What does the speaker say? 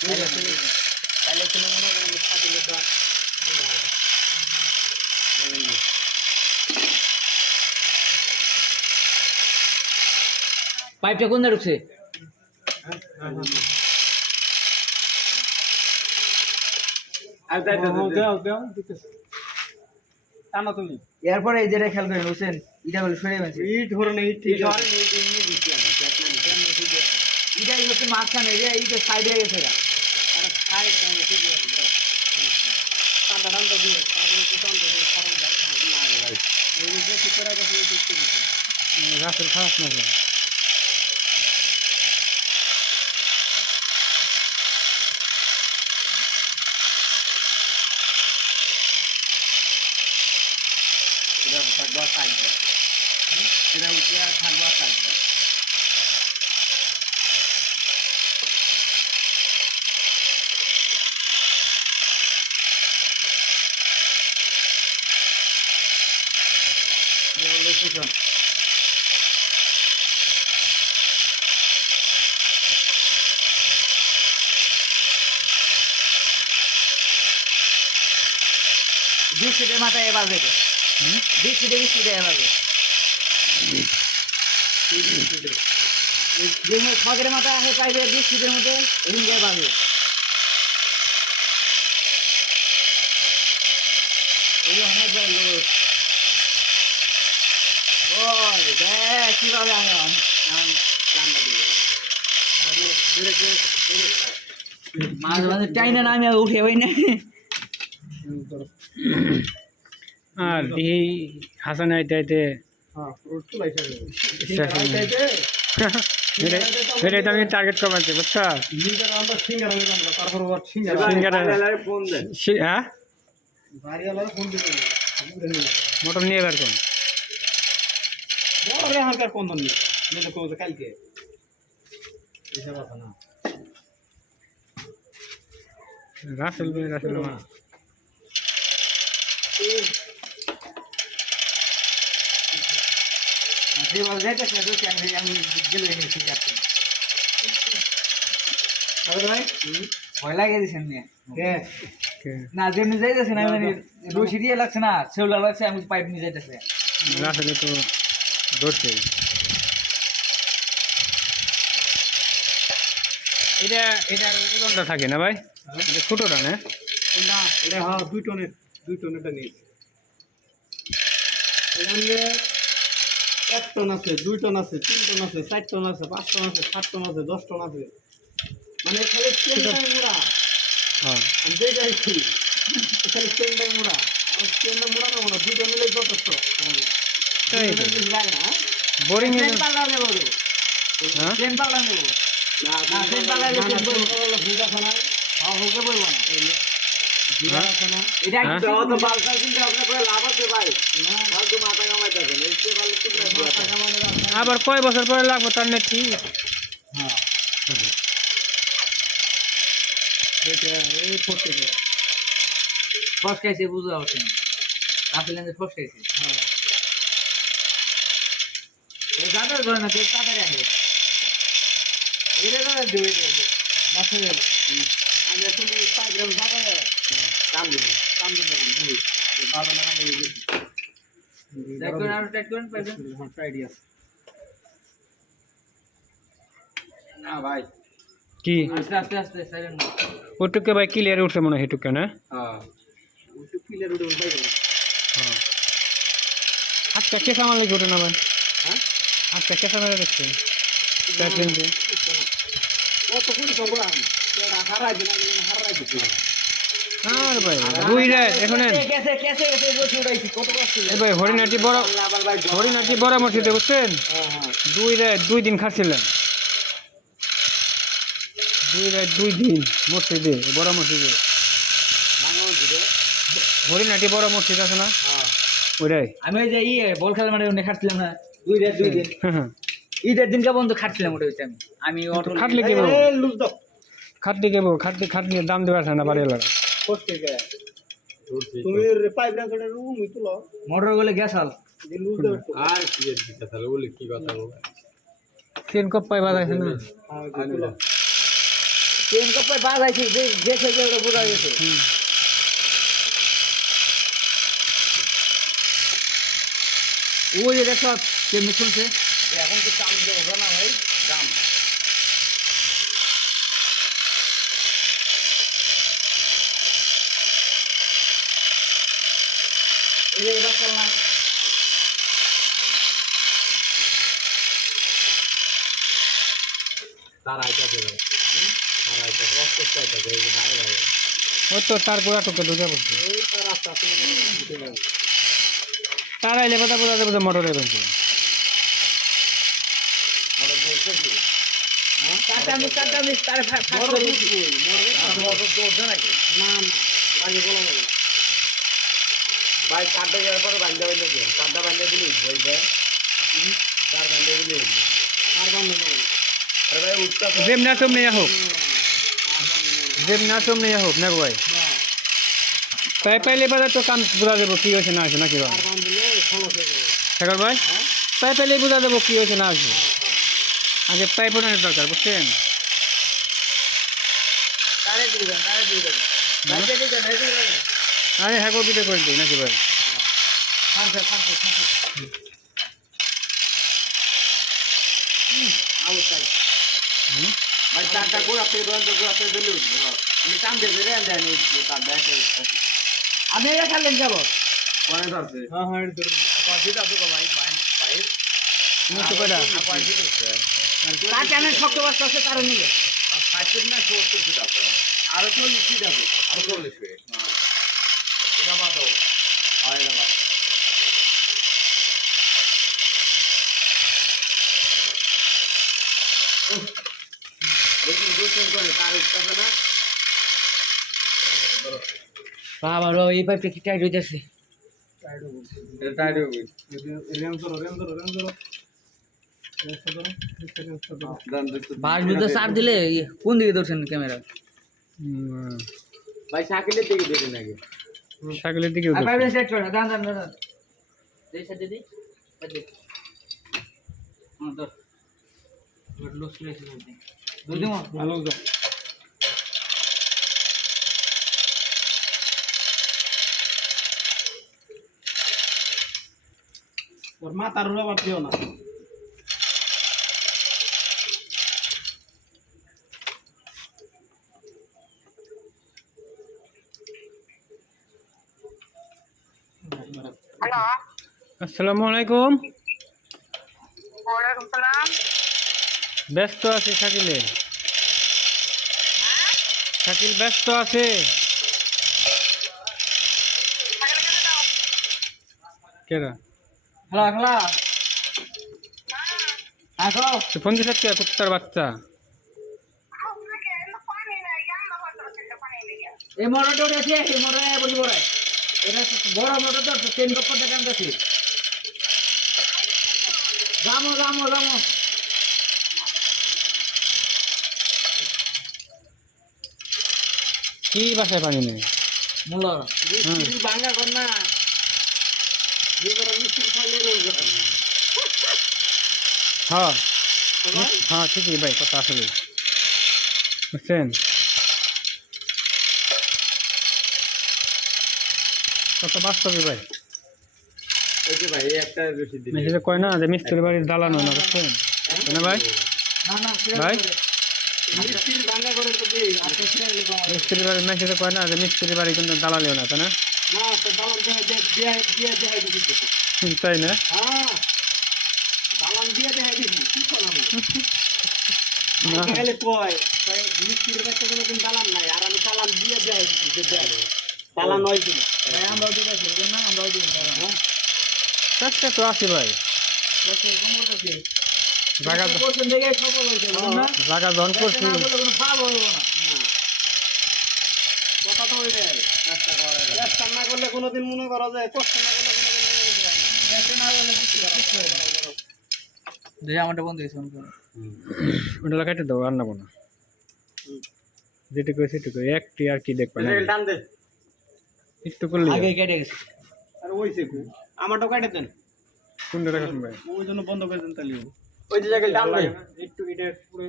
তাহলে তুমি মনে করেন ছাগলের তো পাইপটা কোন দিকে ঢুকছে? এরপরে এই যেটা খেয়াল করেন হোসেন, এটা বলে সরে গেছে ইট ধরে নেই, ঠিক আছে এটাই হচ্ছে মাঝখানে, এইটা সাইডে গেছে গা আর সাইড ঠিক আছে টানটা টানটা দিয়ে তারপরে তো টানটা দিয়ে সরল যায় না রে ভাই এই যে ঠিক করে গেছে এই ঠিক করে রাসেল খাস না কেন এটা থাকবা সাইড এটা উঠে থাকবা সাইড বৃষ্টিতে মাথায় এবার দেবে বৃষ্টিতে এবার খগের মাথা আসে পাইবে বৃষ্টিদের মধ্যে এদিন পাবে অনেকবার লোক কিভাবে মাঝে মাঝে টাইনা না আমি উঠে হই না আর এই হাসান আইতে আইতে সেটাই তো আমি টার্গেট করতে বুঝছো হ্যাঁ মোটর নিয়ে বের করুন কালকে রাসেল মা ভয় লাগে দিচ্ছেন না যেমনি যাইতেছে না রশি দিয়ে লাগছে না সেউলা লাগছে আমি পাইপ নিয়ে যাইতেছে রাসেলে তো ধরছে এটা ওজনটা থাকে না ভাই এটা ছোটটা না এটা হ্যাঁ 2 টনেরটা নিয়ে এখানে 1 টন আছে 2 টন আছে 3 টন আছে 4 টন আছে 5 টন আছে 7 টন আছে 10 টন আছে মানে খালি চেনটাই মোড়া হ্যাঁ আমি যেটাই খালি চেনটাই মোড়া আর চেনটা মোড়া না মোড়া 2 টন নিলে যথেষ্ট তাই তো লাগে না বোরিং এ চেন পাল্লা দেবো হ্যাঁ চেন পাল্লা দেবো না চেন পাল্লা দেবো হুক আছে না হ্যাঁ হুকে বলবো না এটা কি তো বালকা চিন্তা ভাবনা করে লাভ আছে ভাই না ফালতু মাথা কামাই থাকে না এসে ভালো ঠিক মাথা কামানো আবার কয় বছর পরে লাগবে তার না ঠিক হ্যাঁ এটা এই ফটো কে ফার্স্ট কেসে বুঝা হচ্ছে না রাফেলেন্সের ফার্স্ট কেসে হ্যাঁ এই জায়গার ঘর না কে তাড়াতাড়ি আসে এটা না দুই দে মাথা আমি এখন 5 গ্রাম জায়গা কাম দিব ভালো না কাম দিব দেখুন আর টাইট করেন পাইবেন হ্যাঁ আইডিয়া না ভাই কি আস্তে আস্তে আস্তে সাইলেন্ট না ওটুকে ভাই ক্লিয়ার উঠছে মনে হয় হেটুকে না হ্যাঁ ওটু ক্লিয়ার উঠে পাইবেন হ্যাঁ আজকে কে সামান লাগে ওঠে না ভাই হ্যাঁ আজকে কে সামান দেখছেন প্যাকেজে কত কোন প্রোগ্রাম হারাই দিন হারাই দিন আর ভাই দুই রাত এখন কেসে কেসে কেসে বসে উড়াইছি কত কষ্ট এই ভাই হরিণাটি বড় মসজিদে বুঝছেন হ্যাঁ হ্যাঁ 2 রাত 2 দিন খাচ্ছিলেন 2 রাত 2 দিন মসজিদে বড় মসজিদে হরিণাটি বড় মসজিদ আছে না হ্যাঁ ওইটাই আমি ওই যে বল খেলার মাঠে ওখানে খাটছিলাম না 2 রাত 2 দিন ঈদের দিনকে বন্ধ খাটছিলাম ওটা হচ্ছে আমি অটো খাটলে কেবো খাটলে কেবো খাটলে দাম দেওয়ার না বাড়ি এলাকা তুমি পাইপ রাখলে রুম তুলো মোটর গলে গ্যাস হাল লুজ দাও আর কি এর দিতে তাহলে বলি কি কথা বলবো ট্রেন কপ পাই বাজাইছে না চেন কপে বাজাইছি দেখে যে ওটা বোঝা গেছে ওই যে দেখো কেমনি চলছে এখন তো চাম দিয়ে ওঠা না ভাই দাম এই যে এবার চললাম তার আইটা দেবে তার আইটা কষ্ট করতে আইটা দেবে ভাই ভাই ওই তো তার গোড়া টোকে ঢুকে পড়ছে এই তার রাস্তা তুমি তার আইলে কথা বোঝা যাবে যে মোটরের ব্যাংকে মোটর বলছে কি কাটামিস তারে মোটর বুঝবি মোটর দৌড়ছে নাকি না না আগে বলা যাবে ভাই কাটতে যাওয়ার পরে বান্ধা বান্ধা দিন কাটটা বান্ধা দিলি ভাই ভাই চার বান্ধা দিলি আর বন্ধ না আরে ভাই উঠতা যেম না সব নিয়ে হোক যেম না সব নিয়ে হোক না ভাই তাই পাইলে বাজার তো কাম বোঝা যাবো কি হয়েছে না হয়েছে নাকি ভাই আর বন্ধ দিলে সমস্যা হবে শেখর ভাই তাই পাইলে বোঝা যাবো কি হয়েছে না হয়েছে আগে পাইপ ওঠানোর দরকার বুঝছেন তারে দিবেন বাইকে দিবেন এই দিবেন আরে হ্যাঁ কপিটা করে দিই নাকি ভাই খানছে আলো তাই ভাই চারটা গোড়া পেয়ে বন্ধ গোড়া পেয়ে দিলি তুমি কাম দেবে রে দেন তার ব্যাংকে আমি এটা খালেন যাব পয়েন্ট আছে হ্যাঁ হ্যাঁ এটা ধরুন কয়টা আছে গো ভাই পাইপ তুমি তো কয়টা কয়টা আছে তার টানে শক্ত বাস্তা আছে তার নিয়ে আর 60 না 70 ফিট আছে আরো 40 ফিট আছে আরো 40 ফিট এটা বাদও হয় না বাদ দেখুন দুটো করে তার উঠতেছে না বাবা রো এই পাইপটা কি টাইট হইতাছে এটা টাইট হবে রেম ধরো দান দেখতে বাস বুঝতে চার দিলে কোন দিকে ধরছেন ক্যামেরা ভাই সাইকেলের দিকে দেখে নাকি সাইকেলের দিকে আর পাইপটা সেট করো দান এই সাইডে দি হ্যাঁ ধর লুজ প্লেস হইছে ধর দিমু ভালো ওর মাথার রবার দিও না আসসালামু আলাইকুম ওয়ালাইকুম সালাম। ব্যস্ত আছে শাকিলে শাকিল ব্যস্ত আছে কেরা খেলা খেলা আসো তো ফোন দিছ কে কুত্তার বাচ্চা এই মোটরটা আছে এই মোটরে বলি বড়াই এটা বড় মোটর তো চেন কপটা টাকা আছে জামো কি বাসায় পানি নেই মুলা মিস্ত্রি ভাঙা কর না মিস্ত্রি খাইলে হ্যাঁ হ্যাঁ ঠিকই ভাই কথা আসলে বুঝছেন কত বাস্তবে ভাই ওই যে ভাই একটা বেশি দিন মেসেজে কয় না যে মিস্ত্রি বাড়ির দালান হয় না বুঝছেন না ভাই না ভাই মিস্ত্রি ভাঙা করে তো দিই আপনি ছেড়ে দিবেন মিস্ত্রি বাড়ির মেসেজে কয় না যে মিস্ত্রি বাড়ি কিন্তু দালালিও না তাই না না তো দালান দিয়ে দিছি তাই না হ্যাঁ দালান দিয়ে দিছি কি করলাম না। খাইলে কয় মিস্ত্রির কাছে কোনোদিন দালান নাই আর আমি দালান দিয়ে দিছি দালান হয় কিনা ভাই আমরাও দিতে চাই না আমরাও দিতে পারবো হ্যাঁ চেষ্টা তো আছে ভাই জায়গা কোন জায়গায় সফল হইছে না জায়গা জন করছি না বলে কোনো পাপ হবে না কথা তো ওই রে চেষ্টা না করলে কোনোদিন মনে করা যায় কষ্ট না করলে কোনোদিন মনে করা যায় না চেষ্টা না করলে কিছু করা দেখি আমারটা বন্ধ হয়েছে ওটা কেটে দাও আর নেবো না যেটুকু সেটুকু একটি আর কি দেখবে না টান দে একটু করলে আগে কেটে গেছে আর ওইছে কো আমারটাও কাটে দেন কোনটা রাখা ভাই ওই জন্য বন্ধ করে দেন তাহলে ওই যে জায়গায় টান দে একটু এটা পুরো